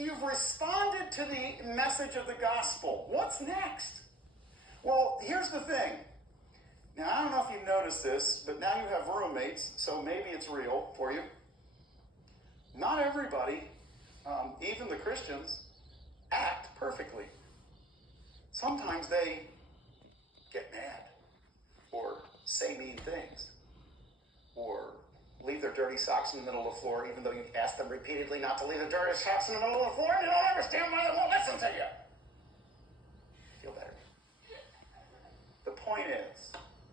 You've responded to the message of the gospel. What's next? Well, here's the thing. Now, I don't know if you've noticed this, but now you have roommates, so maybe it's real for you. Not everybody, even the Christians, act perfectly. Sometimes they get mad, or say mean things, or leave their dirty socks in the middle of the floor, even though you asked them repeatedly not to leave their dirty socks in the middle of the floor, and you don't understand why they won't listen to you. Feel better. The point is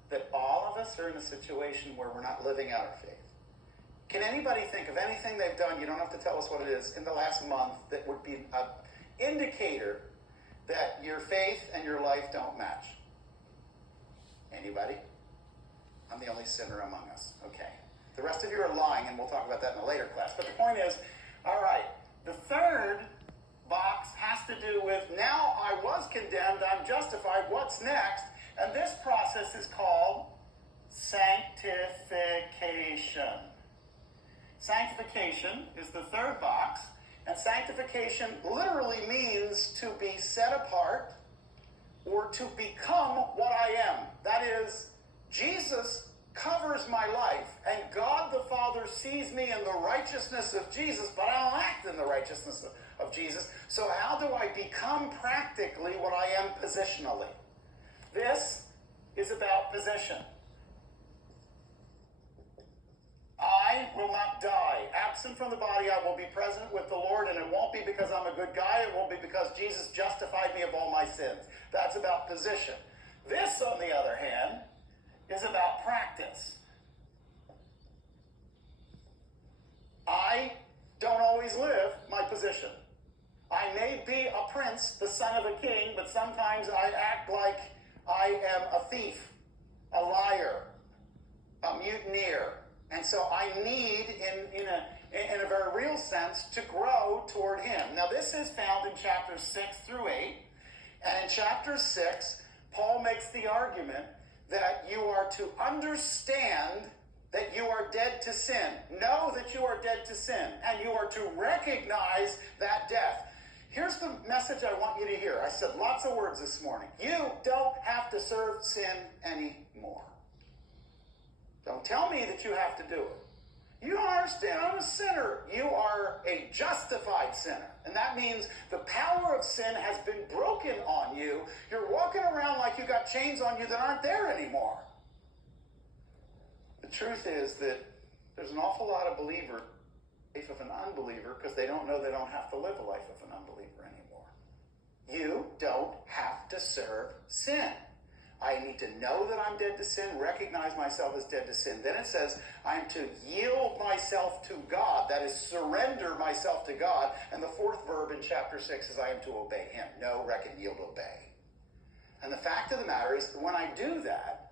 that all of us are in a situation where we're not living out our faith. Can anybody think of anything they've done, you don't have to tell us what it is, in the last month that would be an indicator that your faith and your life don't match? Anybody? I'm the only sinner among us. Okay. The rest of you are lying, and we'll talk about that in a later class. But the point is, all right, the third box has to do with, now I was condemned, I'm justified, what's next? And this process is called sanctification. Sanctification is the third box, and sanctification literally means to be set apart or to become what I am. That is, Jesus covers my life, and God the Father sees me in the righteousness of Jesus, but I don't act in the righteousness of Jesus. So how do I become practically what I am positionally? This is about position. I will not die. Absent from the body, I will be present with the Lord, and it won't be because I'm a good guy. It won't be because Jesus justified me of all my sins. That's about position. This, on the other hand, is about practice. I don't always live my position. I may be a prince, the son of a king, but sometimes I act like I am a thief, a liar, a mutineer. And so I need, in a very real sense, to grow toward him. Now, this is found in chapters 6 through 8. And in chapter 6, Paul makes the argument that you are to understand that you are dead to sin. Know that you are dead to sin. And you are to recognize that death. Here's the message I want you to hear. I said lots of words this morning. You don't have to serve sin anymore. Don't tell me that you have to do it. You don't understand. I'm a sinner. You are a justified sinner. And that means the power of sin has been broken on you. You're walking around like you got chains on you that aren't there anymore. The truth is that there's an awful lot of believers in the life of an unbeliever because they don't know they don't have to live a life of an unbeliever anymore. You don't have to serve sin. I need to know that I'm dead to sin, recognize myself as dead to sin. Then it says, I am to yield myself to God. That is, surrender myself to God. And the fourth verb in chapter 6 is I am to obey him. Know, reckon, yield, obey. And the fact of the matter is, when I do that,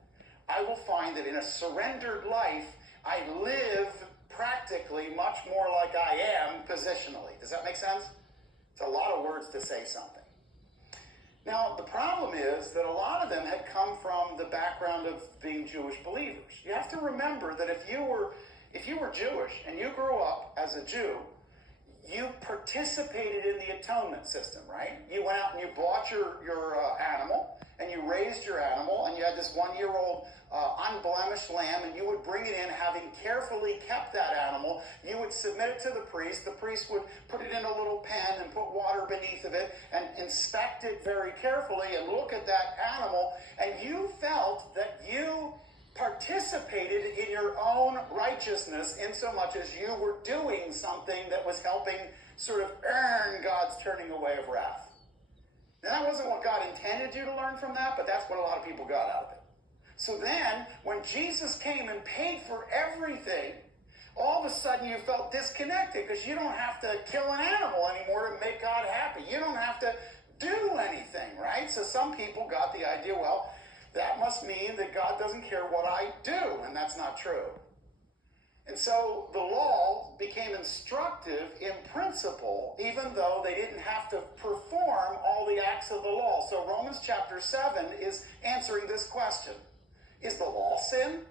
I will find that in a surrendered life, I live practically much more like I am positionally. Does that make sense? It's a lot of words to say something. Now, the problem is that a lot of them had come from the background of being Jewish believers. You have to remember that if you were Jewish and you grew up as a Jew, you participated in the atonement system, right? You went out and you bought your animal, and you raised your animal, and you had this 1-year-old unblemished lamb, and you would bring it in, having carefully kept that animal. You would submit it to the priest. The priest would put it in a little pen and put water beneath of it and inspect it very carefully and look at that animal, and you felt that you participated in your own righteousness in so much as you were doing something that was helping sort of earn God's turning away of wrath. Now, that wasn't what God intended you to learn from that, but that's what a lot of people got out of it. So then, when Jesus came and paid for everything, all of a sudden you felt disconnected because you don't have to kill an animal anymore to make God happy. You don't have to do anything, right? So some people got the idea, well, that must mean that God doesn't care what I do, and that's not true. And so the law became instructive in principle, even though they didn't have to perform all the acts of the law. So Romans chapter 7 is answering this question. Is the law sin?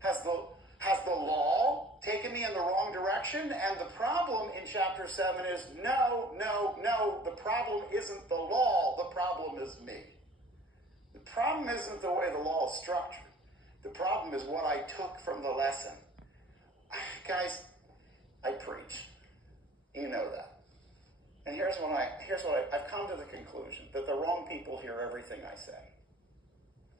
Has the law taken me in the wrong direction. And the problem in chapter 7 is no. The problem isn't the law. The problem is me. The problem isn't the way the law is structured. The problem is what I took from the lesson. Guys, I preach. You know that. And here's what I've come to the conclusion, that the wrong people hear everything I say.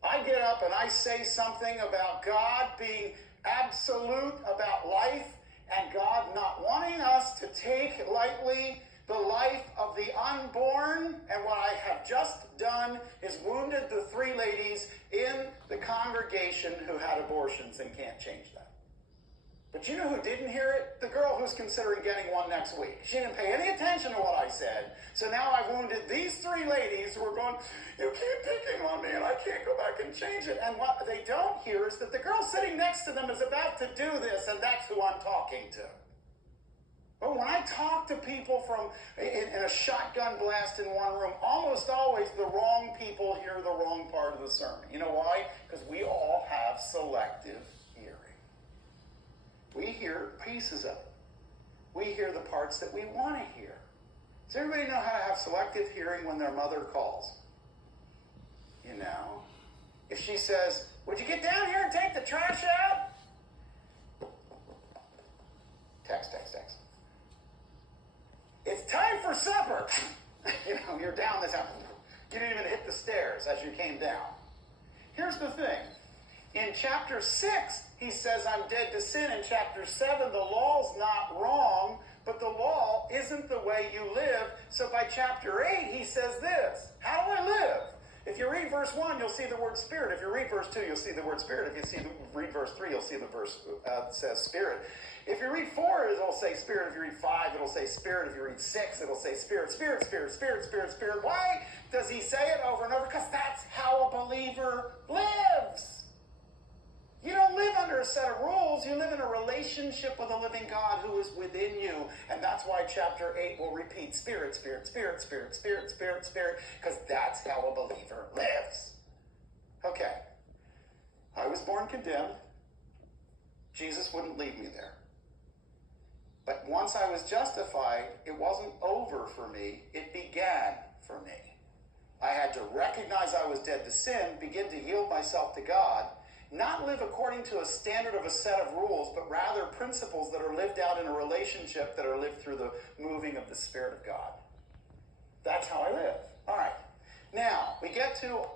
I get up and I say something about God being absolute about life and God not wanting us to take lightly the life of the unborn. And what I have just done is wounded the 3 ladies in the congregation who had abortions and can't change that. But you know who didn't hear it? The girl who's considering getting one next week. She didn't pay any attention to what I said. So now I've wounded these 3 ladies who are going, you keep picking on me and I can't go back and change it. And what they don't hear is that the girl sitting next to them is about to do this, and that's who I'm talking to. But when I talk to people in a shotgun blast in one room, almost always the wrong people hear the wrong part of the sermon. You know why? Because we all have selective hearing. We hear pieces of it. We hear the parts that we want to hear. Does everybody know how to have selective hearing when their mother calls? You know? If she says, would you get down here and take the trash out? Text. It's time for supper. You know, you're down this house. You didn't even hit the stairs as you came down. Here's the thing. In chapter 6, he says, I'm dead to sin. In chapter 7, the law's not wrong, but the law isn't the way you live. So by chapter 8, he says this. How do I live? If you read verse 1, you'll see the word spirit. If you read verse 2, you'll see the word spirit. If you read verse 3, you'll see the verse says spirit. If you read 4, it'll say spirit. If you read 5, it'll say spirit. If you read 6, it'll say spirit. Why does he say it over and over? Because that's how a believer lives. You don't live under a set of rules. You live in a relationship with a living God who is within you. And that's why chapter 8 will repeat spirit, because that's how a believer lives. Okay. I was born condemned. Jesus wouldn't leave me there. But once I was justified, it wasn't over for me. It began for me. I had to recognize I was dead to sin, begin to yield myself to God, not live according to a standard of a set of rules, but rather principles that are lived out in a relationship that are lived through the moving of the Spirit of God. That's how I live. All right. Now, we get to